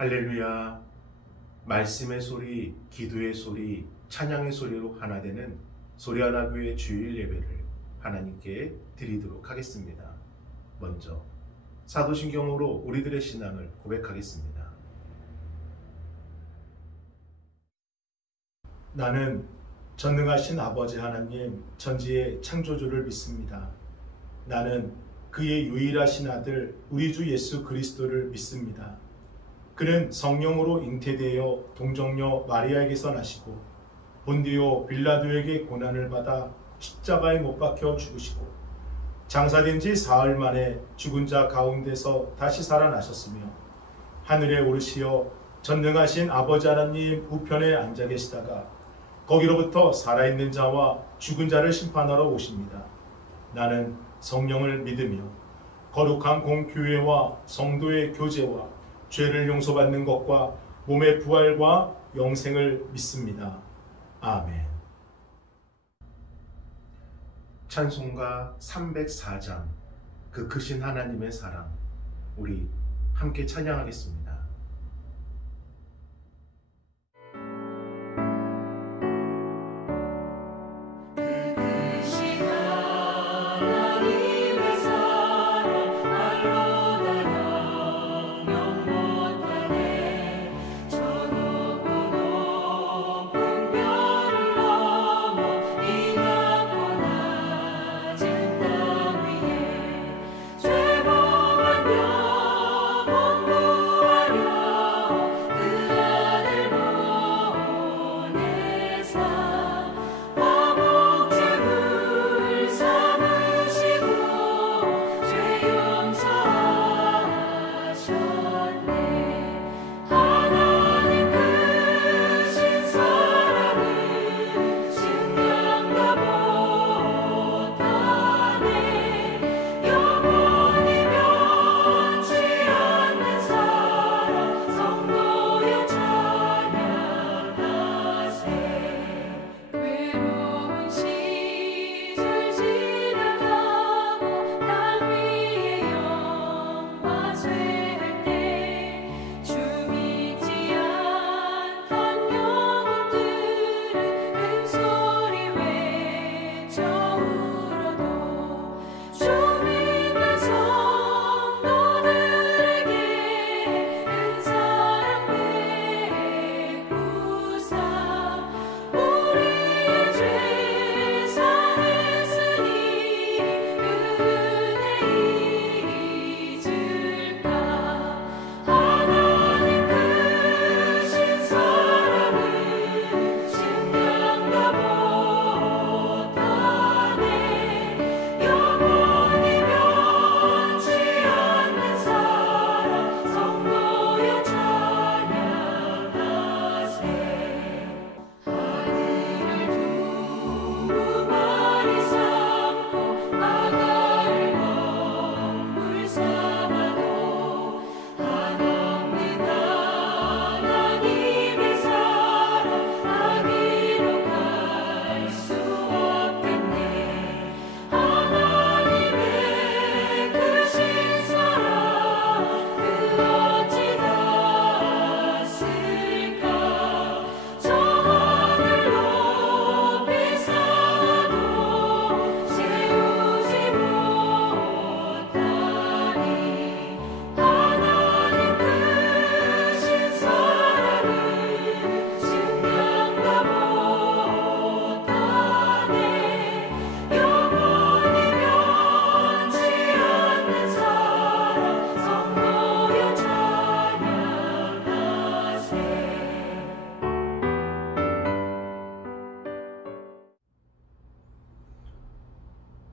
할렐루야. 말씀의 소리, 기도의 소리, 찬양의 소리로 하나 되는 소리하나교회 주일 예배를 하나님께 드리도록 하겠습니다. 먼저 사도신경으로 우리들의 신앙을 고백하겠습니다. 나는 전능하신 아버지 하나님 전지의 창조주를 믿습니다. 나는 그의 유일하신 아들 우리 주 예수 그리스도를 믿습니다. 그는 성령으로 잉태되어 동정녀 마리아에게서 나시고 본디오 빌라도에게 고난을 받아 십자가에 못 박혀 죽으시고 장사된 지 사흘 만에 죽은 자 가운데서 다시 살아나셨으며 하늘에 오르시어 전능하신 아버지 하나님 우편에 앉아 계시다가 거기로부터 살아있는 자와 죽은 자를 심판하러 오십니다. 나는 성령을 믿으며 거룩한 공교회와 성도의 교제와 죄를 용서받는 것과 몸의 부활과 영생을 믿습니다. 아멘. 찬송가 304장 그 크신 하나님의 사랑, 우리 함께 찬양하겠습니다.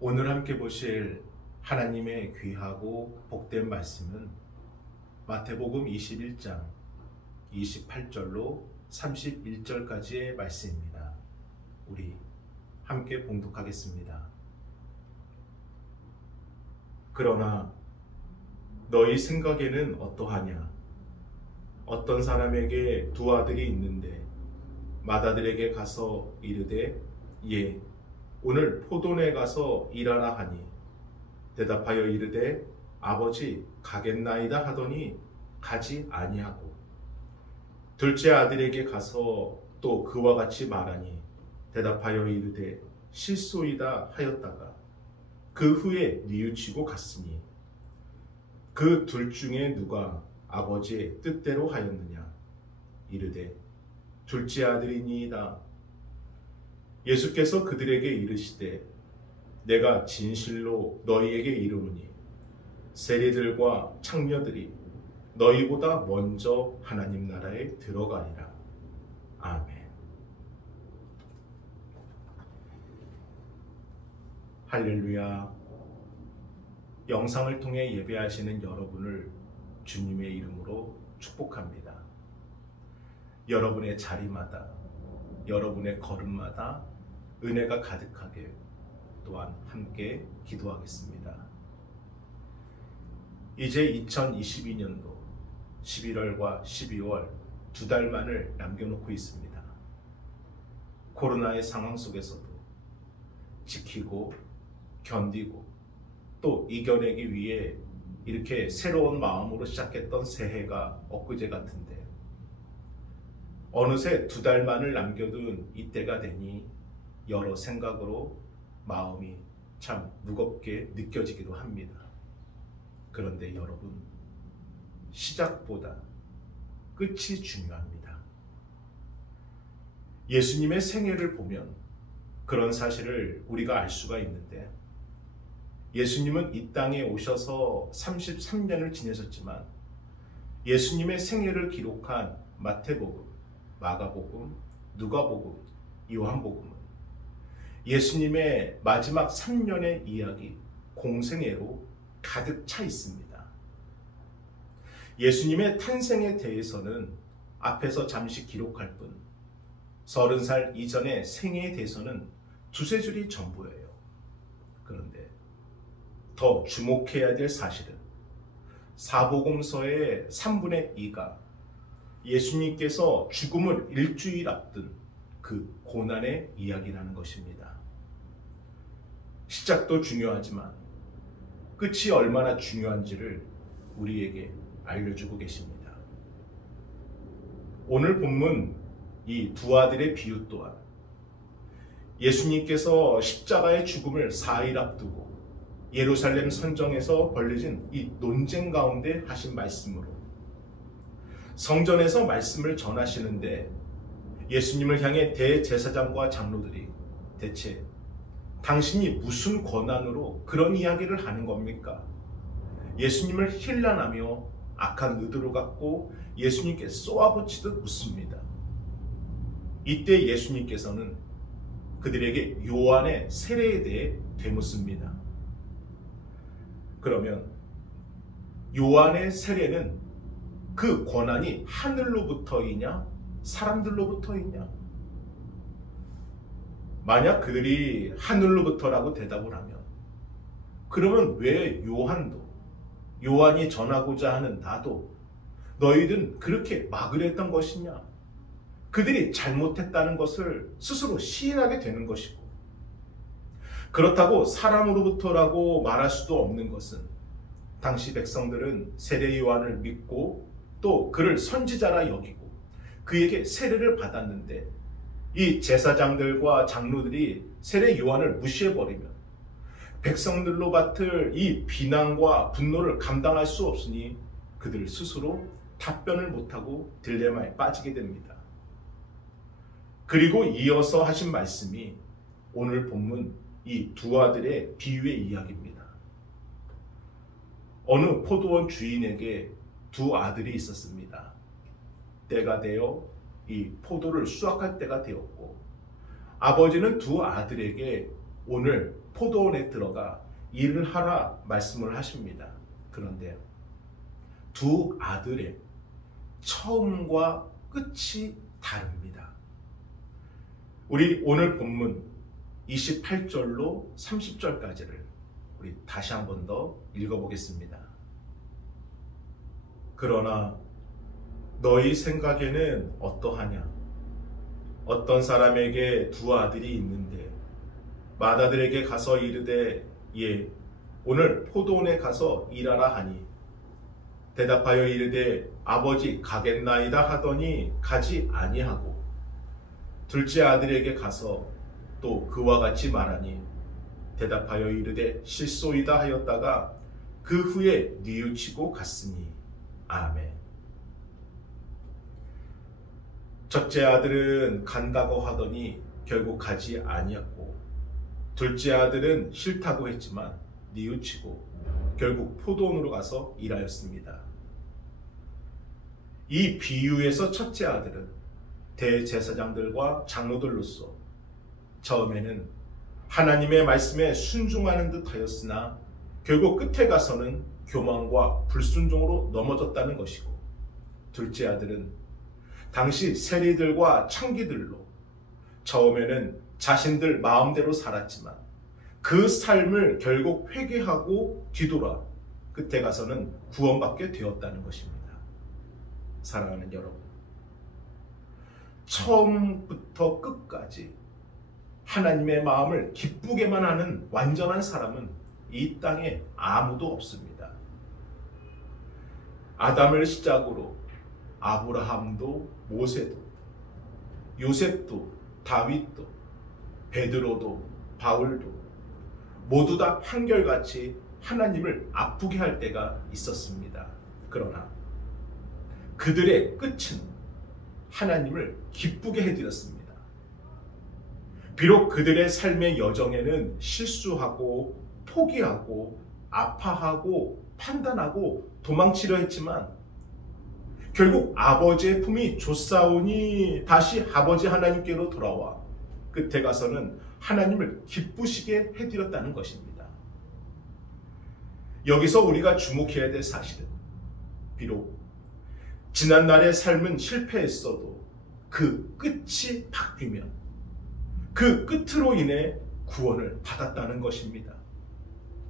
오늘 함께 보실 하나님의 귀하고 복된 말씀은 마태복음 21장 28절로 31절까지의 말씀입니다. 우리 함께 봉독하겠습니다. 그러나 너희 생각에는 어떠하냐? 어떤 사람에게 두 아들이 있는데 맏아들에게 가서 이르되 예, 오늘 포도원에 가서 일하라 하니 대답하여 이르되 아버지 가겠나이다 하더니 가지 아니하고 둘째 아들에게 가서 또 그와 같이 말하니 대답하여 이르되 실소이다 하였다가 그 후에 뉘우치고 갔으니 그 둘 중에 누가 아버지의 뜻대로 하였느냐? 이르되 둘째 아들이니이다. 예수께서 그들에게 이르시되 내가 진실로 너희에게 이르노니 세리들과 창녀들이 너희보다 먼저 하나님 나라에 들어가리라. 아멘. 할렐루야. 영상을 통해 예배하시는 여러분을 주님의 이름으로 축복합니다. 여러분의 자리마다, 여러분의 걸음마다 은혜가 가득하게 또한 함께 기도하겠습니다. 이제 2022년도 11월과 12월 2달만을 남겨놓고 있습니다. 코로나의 상황 속에서도 지키고 견디고 또 이겨내기 위해 이렇게 새로운 마음으로 시작했던 새해가 엊그제 같은데 어느새 2달만을 남겨둔 이때가 되니 여러 생각으로 마음이 참 무겁게 느껴지기도 합니다. 그런데 여러분, 시작보다 끝이 중요합니다. 예수님의 생애를 보면 그런 사실을 우리가 알 수가 있는데 예수님은 이 땅에 오셔서 33년을 지내셨지만 예수님의 생애를 기록한 마태복음, 마가복음, 누가복음, 요한복음은 예수님의 마지막 3년의 이야기, 공생애로 가득 차 있습니다. 예수님의 탄생에 대해서는 앞에서 잠시 기록할 뿐 30살 이전의 생애에 대해서는 두세 줄이 전부예요. 그런데 더 주목해야 될 사실은 사복음서의 3분의 2가 예수님께서 죽음을 일주일 앞둔 그 고난의 이야기라는 것입니다. 시작도 중요하지만 끝이 얼마나 중요한지를 우리에게 알려주고 계십니다. 오늘 본문 이 두 아들의 비유 또한 예수님께서 십자가의 죽음을 4일 앞두고 예루살렘 선정에서 벌려진 이 논쟁 가운데 하신 말씀으로 성전에서 말씀을 전하시는데 예수님을 향해 대제사장과 장로들이 대체 당신이 무슨 권한으로 그런 이야기를 하는 겁니까? 예수님을 힐난하며 악한 의도를 갖고 예수님께 쏘아붙이듯 묻습니다. 이때 예수님께서는 그들에게 요한의 세례에 대해 되묻습니다. 그러면 요한의 세례는 그 권한이 하늘로부터이냐 사람들로부터이냐? 만약 그들이 하늘로부터라고 대답을 하면 그러면 왜 요한이 전하고자 하는 나도 너희들은 그렇게 막으려 했던 것이냐? 그들이 잘못했다는 것을 스스로 시인하게 되는 것이고 그렇다고 사람으로부터라고 말할 수도 없는 것은 당시 백성들은 세례 요한을 믿고 또 그를 선지자라 여기고 그에게 세례를 받았는데 이 제사장들과 장로들이 세례 요한을 무시해버리면 백성들로 받을 이 비난과 분노를 감당할 수 없으니 그들 스스로 답변을 못하고 딜레마에 빠지게 됩니다. 그리고 이어서 하신 말씀이 오늘 본문 이 두 아들의 비유의 이야기입니다. 어느 포도원 주인에게 두 아들이 있었습니다. 때가 되어 이 포도를 수확할 때가 되었고 아버지는 두 아들에게 오늘 포도원에 들어가 일을 하라 말씀을 하십니다. 그런데 두 아들의 처음과 끝이 다릅니다. 우리 오늘 본문 28절로 30절까지를 우리 다시 한 번 더 읽어보겠습니다. 그러나 너희 생각에는 어떠하냐? 어떤 사람에게 두 아들이 있는데 맏아들에게 가서 이르되 예, 오늘 포도원에 가서 일하라 하니 대답하여 이르되 아버지 가겠나이다 하더니 가지 아니하고 둘째 아들에게 가서 또 그와 같이 말하니 대답하여 이르되 실소이다 하였다가 그 후에 뉘우치고 갔으니. 아멘. 첫째 아들은 간다고 하더니 결국 가지 아니었고 둘째 아들은 싫다고 했지만 뉘우치고 결국 포도원으로 가서 일하였습니다. 이 비유에서 첫째 아들은 대제사장들과 장로들로서 처음에는 하나님의 말씀에 순종하는 듯 하였으나 결국 끝에 가서는 교만과 불순종으로 넘어졌다는 것이고, 둘째 아들은 당시 세리들과 청기들로 처음에는 자신들 마음대로 살았지만 그 삶을 결국 회개하고 뒤돌아 끝에 가서는 구원받게 되었다는 것입니다. 사랑하는 여러분, 처음부터 끝까지 하나님의 마음을 기쁘게만 하는 완전한 사람은 이 땅에 아무도 없습니다. 아담을 시작으로 아브라함도 모세도 요셉도 다윗도 베드로도 바울도 모두 다 한결같이 하나님을 아프게 할 때가 있었습니다. 그러나 그들의 끝은 하나님을 기쁘게 해드렸습니다. 비록 그들의 삶의 여정에는 실수하고 포기하고 아파하고 판단하고 도망치려 했지만 결국 아버지의 품이 좇사오니 다시 아버지 하나님께로 돌아와 끝에 가서는 하나님을 기쁘시게 해드렸다는 것입니다. 여기서 우리가 주목해야 될 사실은 비록 지난날의 삶은 실패했어도 그 끝이 바뀌면 그 끝으로 인해 구원을 받았다는 것입니다.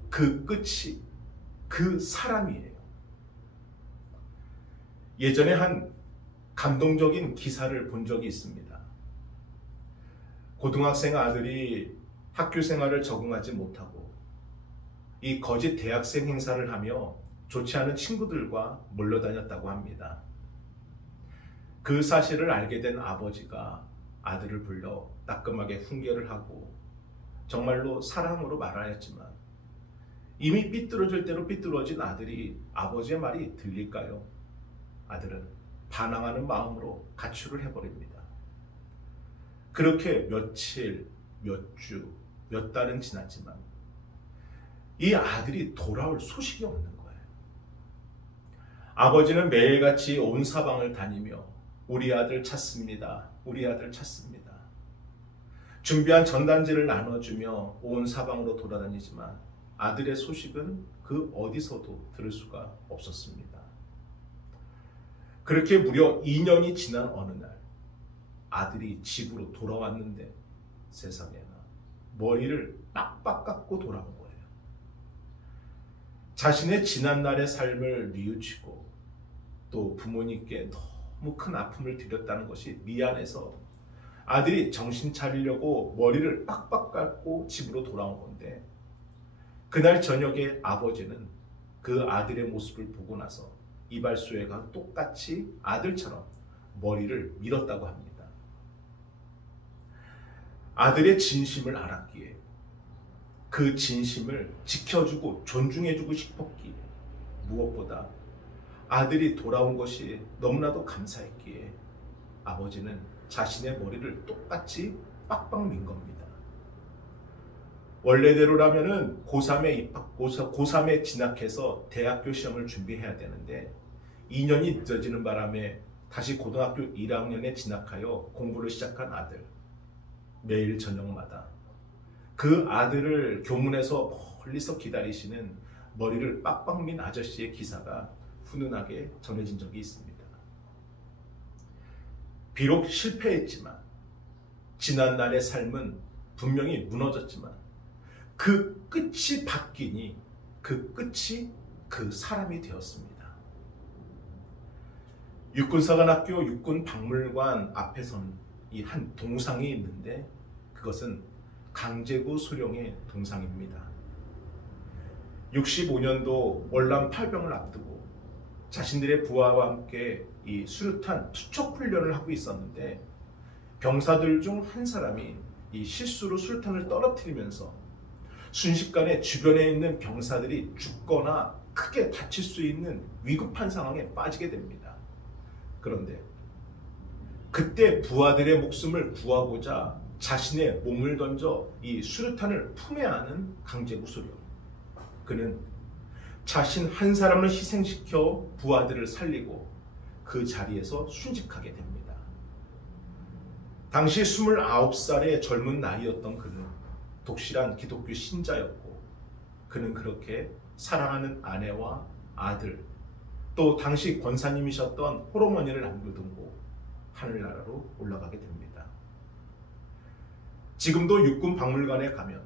그 끝이 그 사람이에요. 예전에 한 감동적인 기사를 본 적이 있습니다. 고등학생 아들이 학교 생활을 적응하지 못하고 이 거짓 대학생 행사를 하며 좋지 않은 친구들과 몰려다녔다고 합니다. 그 사실을 알게 된 아버지가 아들을 불러 따끔하게 훈계를 하고 정말로 사랑으로 말하였지만 이미 삐뚤어질 대로 삐뚤어진 아들이 아버지의 말이 들릴까요? 아들은 반항하는 마음으로 가출을 해버립니다. 그렇게 며칠, 몇 주, 몇 달은 지났지만 이 아들이 돌아올 소식이 없는 거예요. 아버지는 매일같이 온 사방을 다니며 우리 아들 찾습니다. 우리 아들 찾습니다. 준비한 전단지를 나눠주며 온 사방으로 돌아다니지만 아들의 소식은 그 어디서도 들을 수가 없었습니다. 그렇게 무려 2년이 지난 어느 날 아들이 집으로 돌아왔는데 세상에나 머리를 빡빡 깎고 돌아온 거예요. 자신의 지난날의 삶을 뉘우치고 또 부모님께 너무 큰 아픔을 드렸다는 것이 미안해서 아들이 정신 차리려고 머리를 빡빡 깎고 집으로 돌아온 건데 그날 저녁에 아버지는 그 아들의 모습을 보고 나서 이발소에 똑같이 아들처럼 머리를 밀었다고 합니다. 아들의 진심을 알았기에 그 진심을 지켜주고 존중해주고 싶었기에 무엇보다 아들이 돌아온 것이 너무나도 감사했기에 아버지는 자신의 머리를 똑같이 빡빡 민 겁니다. 원래대로라면은 고3에 진학해서 대학교 시험을 준비해야 되는데 2년이 늦어지는 바람에 다시 고등학교 1학년에 진학하여 공부를 시작한 아들. 매일 저녁마다 그 아들을 교문에서 멀리서 기다리시는 머리를 빡빡 민 아저씨의 기사가 훈훈하게 전해진 적이 있습니다. 비록 실패했지만 지난날의 삶은 분명히 무너졌지만 그 끝이 바뀌니 그 끝이 그 사람이 되었습니다. 육군사관학교 육군박물관 앞에선 이 한 동상이 있는데 그것은 강제구 수령의 동상입니다. 65년도 월남 8병을 앞두고 자신들의 부하와 함께 이 수류탄 투척 훈련을 하고 있었는데 병사들 중 한 사람이 이 실수로 수류탄을 떨어뜨리면서 순식간에 주변에 있는 병사들이 죽거나 크게 다칠 수 있는 위급한 상황에 빠지게 됩니다. 그런데 그때 부하들의 목숨을 구하고자 자신의 몸을 던져 이 수류탄을 품에 안은 강제구 소령. 그는 자신 한 사람을 희생시켜 부하들을 살리고 그 자리에서 순직하게 됩니다. 당시 29살의 젊은 나이였던 그는 독실한 기독교 신자였고 그는 그렇게 사랑하는 아내와 아들 또 당시 권사님이셨던 홀어머니를 남겨두고 하늘나라로 올라가게 됩니다. 지금도 육군 박물관에 가면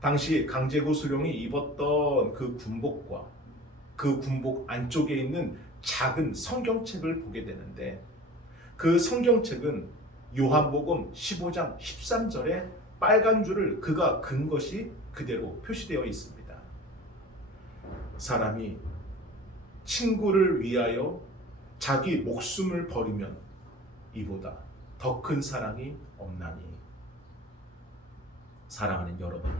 당시 강제구 수령이 입었던 그 군복과 그 군복 안쪽에 있는 작은 성경책을 보게 되는데 그 성경책은 요한복음 15장 13절에 빨간 줄을 그가 긋은 것이 그대로 표시되어 있습니다. 사람이 친구를 위하여 자기 목숨을 버리면 이보다 더 큰 사랑이 없나니. 사랑하는 여러분,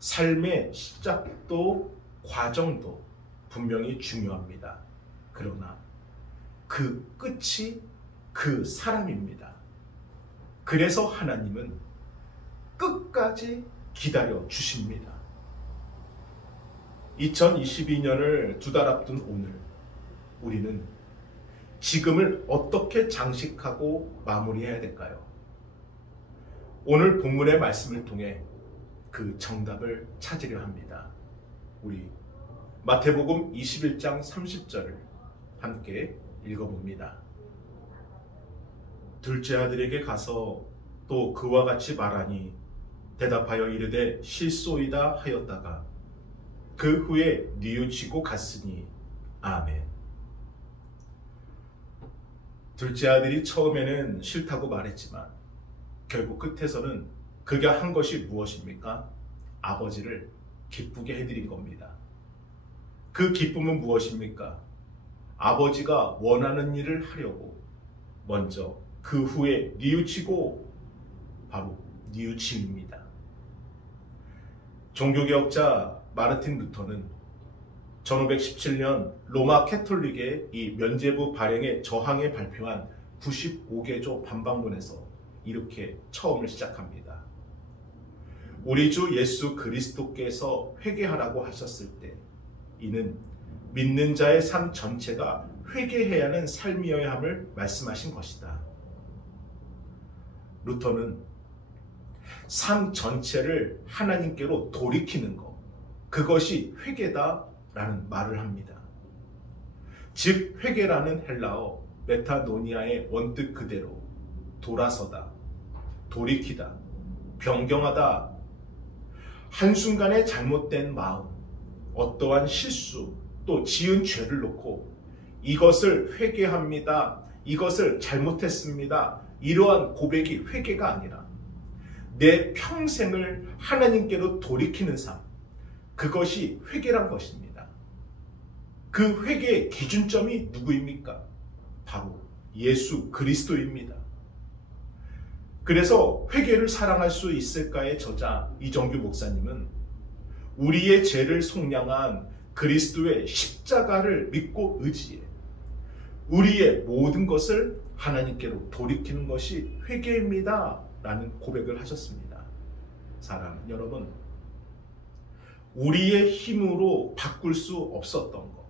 삶의 시작도 과정도 분명히 중요합니다. 그러나 그 끝이 그 사람입니다. 그래서 하나님은 끝까지 기다려 주십니다. 2022년을 두 달 앞둔 오늘, 우리는 지금을 어떻게 장식하고 마무리해야 될까요? 오늘 본문의 말씀을 통해 그 정답을 찾으려 합니다. 우리 마태복음 21장 30절을 함께 읽어봅니다. 둘째 아들에게 가서 또 그와 같이 말하니 대답하여 이르되 실소이다 하였다가 그 후에 뉘우치고 갔으니 아멘. 둘째 아들이 처음에는 싫다고 말했지만 결국 끝에서는 그가 한 것이 무엇입니까? 아버지를 기쁘게 해드린 겁니다. 그 기쁨은 무엇입니까? 아버지가 원하는 일을 하려고 먼저 그 후에 뉘우치고 바로 뉘우침입니다. 종교개혁자 마르틴 루터는 1517년 로마 캐톨릭의 이 면죄부 발행에 저항해 발표한 95개조 반박문에서 이렇게 처음을 시작합니다. 우리 주 예수 그리스도께서 회개하라고 하셨을 때 이는 믿는 자의 삶 전체가 회개해야 하는 삶이어야 함을 말씀하신 것이다. 루터는 삶 전체를 하나님께로 돌이키는 것, 그것이 회개다라는 말을 합니다. 즉 회개라는 헬라어 메타노니아의 원뜻 그대로 돌아서다, 돌이키다, 변경하다, 한순간의 잘못된 마음, 어떠한 실수, 또 지은 죄를 놓고 이것을 회개합니다, 이것을 잘못했습니다, 이러한 고백이 회개가 아니라 내 평생을 하나님께로 돌이키는 삶, 그것이 회개란 것입니다. 그 회개의 기준점이 누구입니까? 바로 예수 그리스도입니다. 그래서 회개를 사랑할 수 있을까의 저자 이정규 목사님은 우리의 죄를 속량한 그리스도의 십자가를 믿고 의지해 우리의 모든 것을 하나님께로 돌이키는 것이 회개입니다 라는 고백을 하셨습니다. 사랑하는 여러분, 우리의 힘으로 바꿀 수 없었던 것,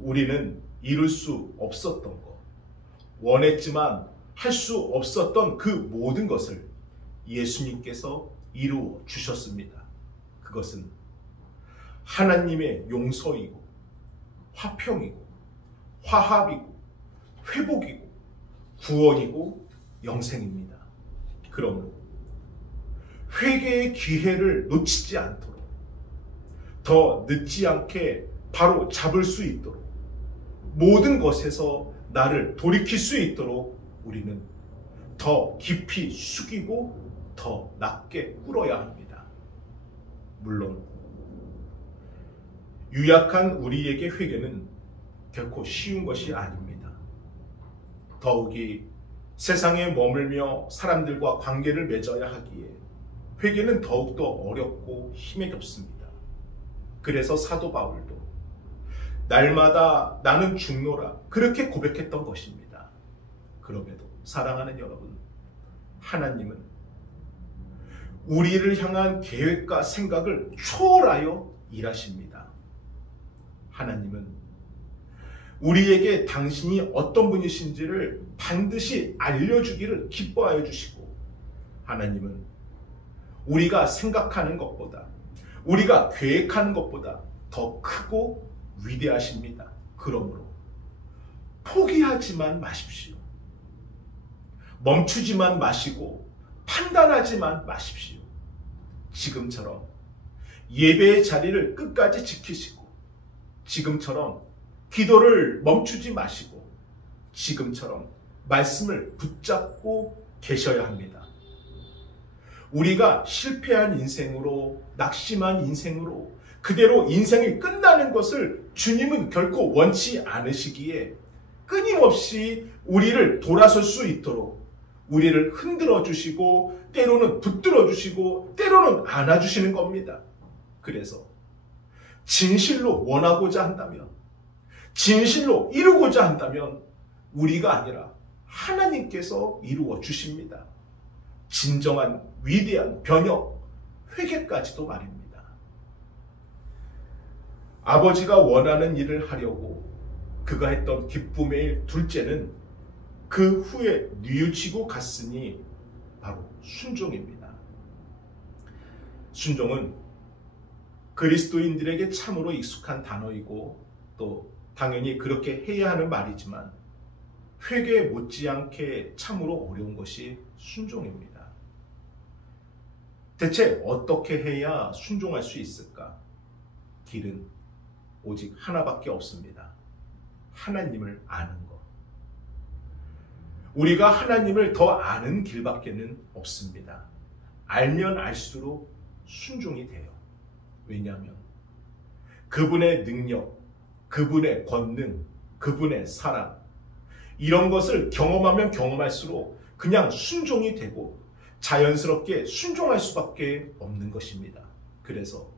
우리는 이룰 수 없었던 것, 원했지만 할 수 없었던 그 모든 것을 예수님께서 이루어 주셨습니다. 그것은 하나님의 용서이고 화평이고 화합이고 회복이고 구원이고 영생입니다. 그러므로 회개의 기회를 놓치지 않도록 더 늦지 않게 바로 잡을 수 있도록 모든 것에서 나를 돌이킬 수 있도록 우리는 더 깊이 숙이고 더 낮게 꿇어야 합니다. 물론 유약한 우리에게 회개는 결코 쉬운 것이 아닙니다. 더욱이 세상에 머물며 사람들과 관계를 맺어야 하기에 회개는 더욱더 어렵고 힘에 겹습니다. 그래서 사도 바울도 날마다 나는 죽노라 그렇게 고백했던 것입니다. 그럼에도 사랑하는 여러분, 하나님은 우리를 향한 계획과 생각을 초월하여 일하십니다. 하나님은 우리에게 당신이 어떤 분이신지를 반드시 알려주기를 기뻐하여 주시고, 하나님은 우리가 생각하는 것보다, 우리가 계획하는 것보다 더 크고 위대하십니다. 그러므로 포기하지만 마십시오. 멈추지만 마시고 판단하지만 마십시오. 지금처럼 예배의 자리를 끝까지 지키시고, 지금처럼 기도를 멈추지 마시고, 지금처럼 말씀을 붙잡고 계셔야 합니다. 우리가 실패한 인생으로, 낙심한 인생으로 그대로 인생이 끝나는 것을 주님은 결코 원치 않으시기에 끊임없이 우리를 돌아설 수 있도록 우리를 흔들어 주시고, 때로는 붙들어 주시고, 때로는 안아주시는 겁니다. 그래서 진실로 원하고자 한다면, 진실로 이루고자 한다면 우리가 아니라 하나님께서 이루어 주십니다. 진정한 위대한 변혁, 회개까지도 말입니다. 아버지가 원하는 일을 하려고 그가 했던 기쁨의 일 둘째는 그 후에 뉘우치고 갔으니 바로 순종입니다. 순종은 그리스도인들에게 참으로 익숙한 단어이고 또 당연히 그렇게 해야 하는 말이지만 회개 못지않게 참으로 어려운 것이 순종입니다. 대체 어떻게 해야 순종할 수 있을까? 길은 오직 하나밖에 없습니다. 하나님을 아는 것. 우리가 하나님을 더 아는 길밖에는 없습니다. 알면 알수록 순종이 돼요. 왜냐하면 그분의 능력, 그분의 권능, 그분의 사랑, 이런 것을 경험하면 경험할수록 그냥 순종이 되고 자연스럽게 순종할 수밖에 없는 것입니다. 그래서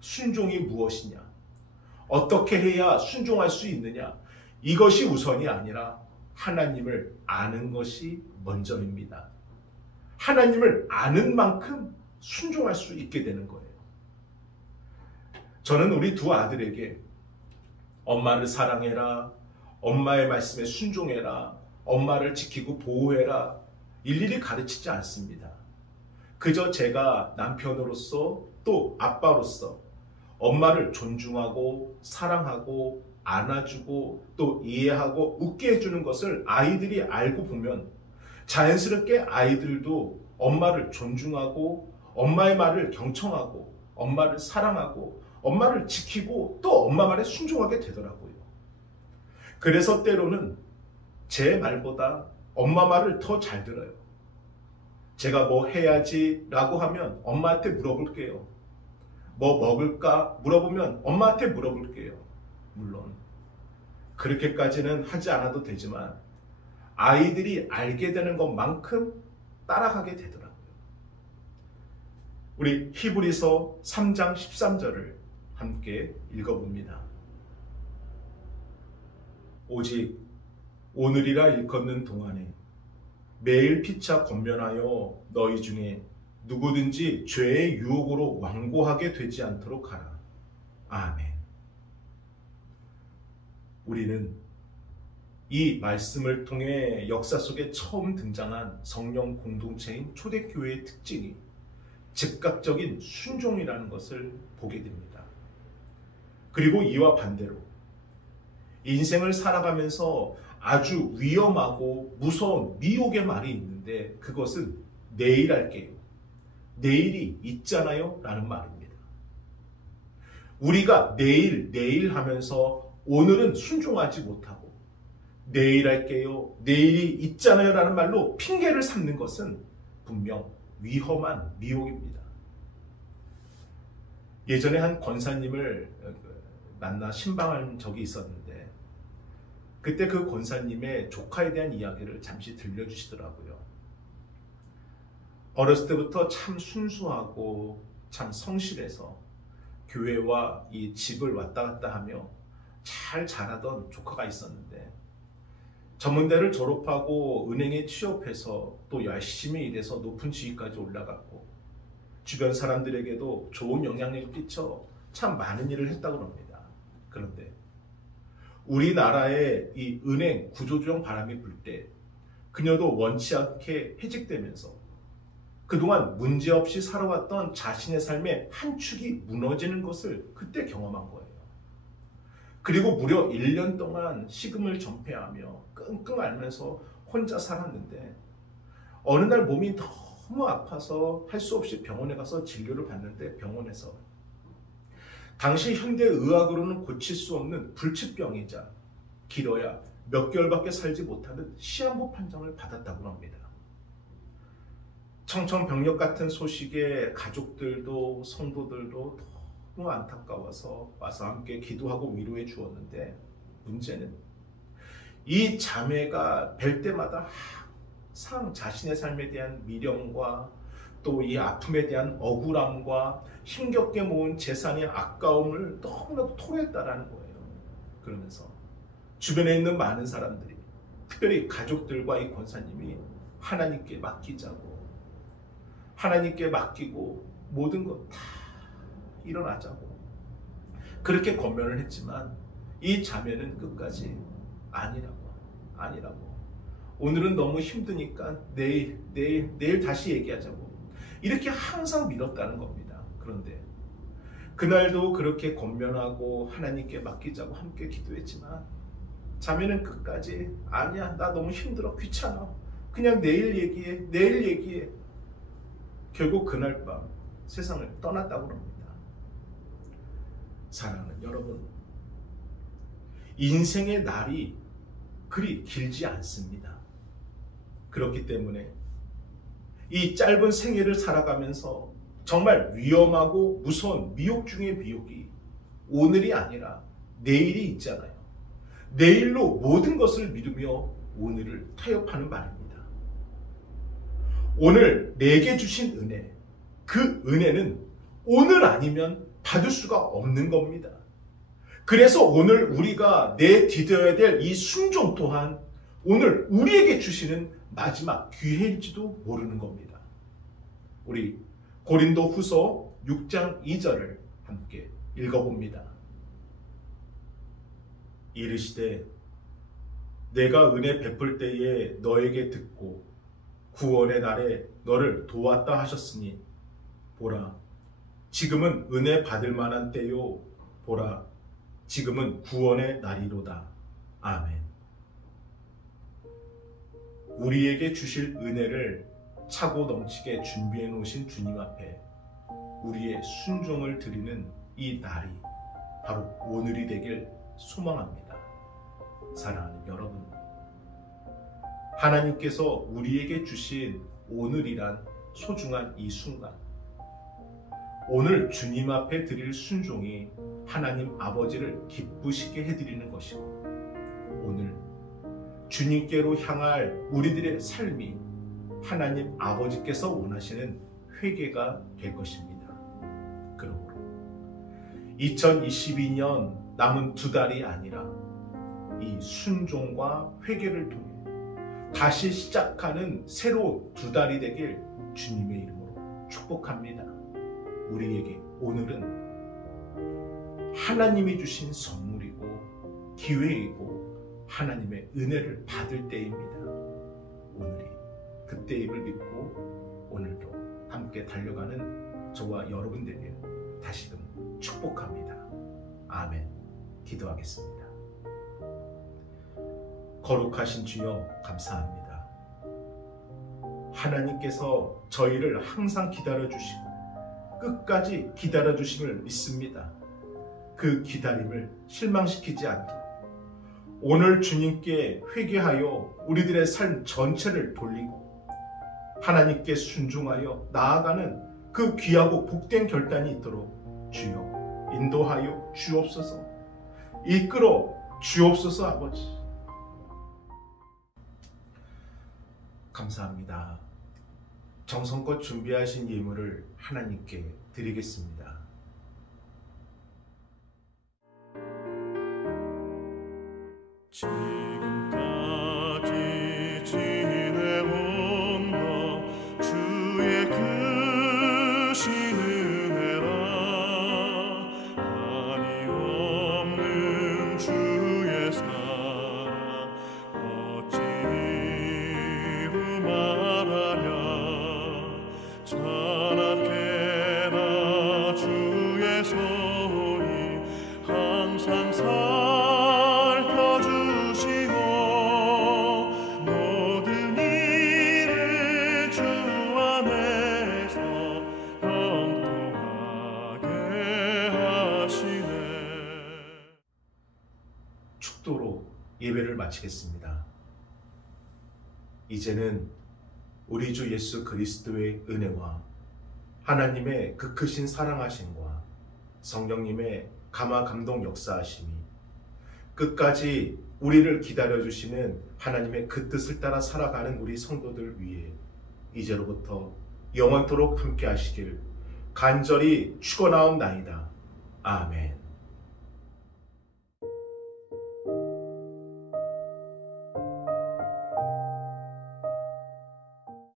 순종이 무엇이냐? 어떻게 해야 순종할 수 있느냐? 이것이 우선이 아니라 하나님을 아는 것이 먼저입니다. 하나님을 아는 만큼 순종할 수 있게 되는 거예요. 저는 우리 두 아들에게 엄마를 사랑해라, 엄마의 말씀에 순종해라, 엄마를 지키고 보호해라 일일이 가르치지 않습니다. 그저 제가 남편으로서 또 아빠로서 엄마를 존중하고 사랑하고 안아주고 또 이해하고 웃게 해주는 것을 아이들이 알고 보면 자연스럽게 아이들도 엄마를 존중하고 엄마의 말을 경청하고 엄마를 사랑하고 엄마를 지키고 또 엄마 말에 순종하게 되더라고요. 그래서 때로는 제 말보다 엄마 말을 더 잘 들어요. 제가 뭐 해야지 라고 하면 엄마한테 물어볼게요. 뭐 먹을까 물어보면 엄마한테 물어볼게요. 물론 그렇게까지는 하지 않아도 되지만 아이들이 알게 되는 것만큼 따라가게 되더라고요. 우리 히브리서 3장 13절을 함께 읽어봅니다. 오직 오늘이라 일컫는 동안에 매일 피차 권면하여 너희 중에 누구든지 죄의 유혹으로 완고하게 되지 않도록 하라. 아멘. 우리는 이 말씀을 통해 역사 속에 처음 등장한 성령 공동체인 초대교회의 특징이 즉각적인 순종이라는 것을 보게 됩니다. 그리고 이와 반대로 인생을 살아가면서 아주 위험하고 무서운 미혹의 말이 있는데 그것은 내일 할게요. 내일이 있잖아요 라는 말입니다. 우리가 내일 하면서 오늘은 순종하지 못하고 내일 할게요, 내일이 있잖아요 라는 말로 핑계를 삼는 것은 분명 위험한 미혹입니다. 예전에 한 권사님을 만나 신방한 적이 있었는데 그때 그 권사님의 조카에 대한 이야기를 잠시 들려주시더라고요. 어렸을 때부터 참 순수하고 참 성실해서 교회와 이 집을 왔다 갔다 하며 잘 자라던 조카가 있었는데 전문대를 졸업하고 은행에 취업해서 또 열심히 일해서 높은 지위까지 올라갔고 주변 사람들에게도 좋은 영향력을 끼쳐 참 많은 일을 했다고 합니다. 그런데 우리나라의 이 은행 구조조정 바람이 불 때 그녀도 원치 않게 해직되면서 그동안 문제없이 살아왔던 자신의 삶의 한 축이 무너지는 것을 그때 경험한 거예요. 그리고 무려 1년 동안 식음을 전폐하며 끙끙 앓면서 혼자 살았는데 어느 날 몸이 너무 아파서 할 수 없이 병원에 가서 진료를 받는데 병원에서 당시 현대의학으로는 고칠 수 없는 불치병이자 길어야 몇 개월밖에 살지 못하는 시한부 판정을 받았다고 합니다. 청천벽력 같은 소식에 가족들도 성도들도 너무 안타까워서 와서 함께 기도하고 위로해 주었는데 문제는 이 자매가 뵐 때마다 항상 자신의 삶에 대한 미련과 또 이 아픔에 대한 억울함과 힘겹게 모은 재산의 아까움을 너무나도 토로했다라는 거예요. 그러면서 주변에 있는 많은 사람들이 특별히 가족들과 이 권사님이 하나님께 맡기고 모든 것 다 일어나자고 그렇게 권면을 했지만 이 자매는 끝까지 아니라고 오늘은 너무 힘드니까 내일 다시 얘기하자고 이렇게 항상 미뤘다는 겁니다. 그런데 그날도 그렇게 권면하고 하나님께 맡기자고 함께 기도했지만 자매는 끝까지 아니야, 나 너무 힘들어, 귀찮아, 그냥 내일 얘기해. 결국 그날 밤 세상을 떠났다고 합니다. 사랑하는 여러분, 인생의 날이 그리 길지 않습니다. 그렇기 때문에 이 짧은 생애를 살아가면서 정말 위험하고 무서운 미혹 중의 미혹이 오늘이 아니라 내일이 있잖아요. 내일로 모든 것을 미루며 오늘을 타협하는 말입니다. 오늘 내게 주신 은혜, 그 은혜는 오늘 아니면 받을 수가 없는 겁니다. 그래서 오늘 우리가 내디뎌야 될 이 순종 또한 오늘 우리에게 주시는 마지막 기회일지도 모르는 겁니다. 우리 고린도 후서 6장 2절을 함께 읽어봅니다. 이르시되 내가 은혜 베풀 때에 너에게 듣고 구원의 날에 너를 도왔다 하셨으니 보라 지금은 은혜 받을 만한 때요 보라 지금은 구원의 날이로다. 아멘. 우리에게 주실 은혜를 차고 넘치게 준비해 놓으신 주님 앞에 우리의 순종을 드리는 이 날이 바로 오늘이 되길 소망합니다. 사랑하는 여러분, 하나님께서 우리에게 주신 오늘이란 소중한 이 순간, 오늘 주님 앞에 드릴 순종이 하나님 아버지를 기쁘시게 해드리는 것이고 오늘 주님께로 향할 우리들의 삶이 하나님 아버지께서 원하시는 회개가 될 것입니다. 그러므로 2022년 남은 2달이 아니라 이 순종과 회개를 통해 다시 시작하는 새로운 2달이 되길 주님의 이름으로 축복합니다. 우리에게 오늘은 하나님이 주신 선물이고 기회이고 하나님의 은혜를 받을 때입니다. 오늘이 그때임을 믿고 오늘도 함께 달려가는 저와 여러분 되길 다시금 축복합니다. 아멘. 기도하겠습니다. 거룩하신 주여 감사합니다. 하나님께서 저희를 항상 기다려주시고 끝까지 기다려주심을 믿습니다. 그 기다림을 실망시키지 않도록 오늘 주님께 회개하여 우리들의 삶 전체를 돌리고 하나님께 순종하여 나아가는 그 귀하고 복된 결단이 있도록 주여 인도하여 주옵소서. 이끌어 주옵소서. 아버지 감사합니다. 정성껏 준비하신 예물을 하나님께 드리겠습니다. 지금까지 지내온 것 주의 크신 은혜라. 한이 없는 주의 사랑 어찌 이루 말하랴. 자나깨나 주의 손이 항상 살펴주시고 모든 일을 주 안에서 형통하게 하시네. 축도로 예배를 마치겠습니다. 이제는 우리 주 예수 그리스도의 은혜와 하나님의 그 크신 사랑하심과 성령님의 감화 감동 역사하심이 끝까지 우리를 기다려주시는 하나님의 그 뜻을 따라 살아가는 우리 성도들 위해 이제로부터 영원토록 함께 하시길 간절히 축원하옵나이다. 아멘.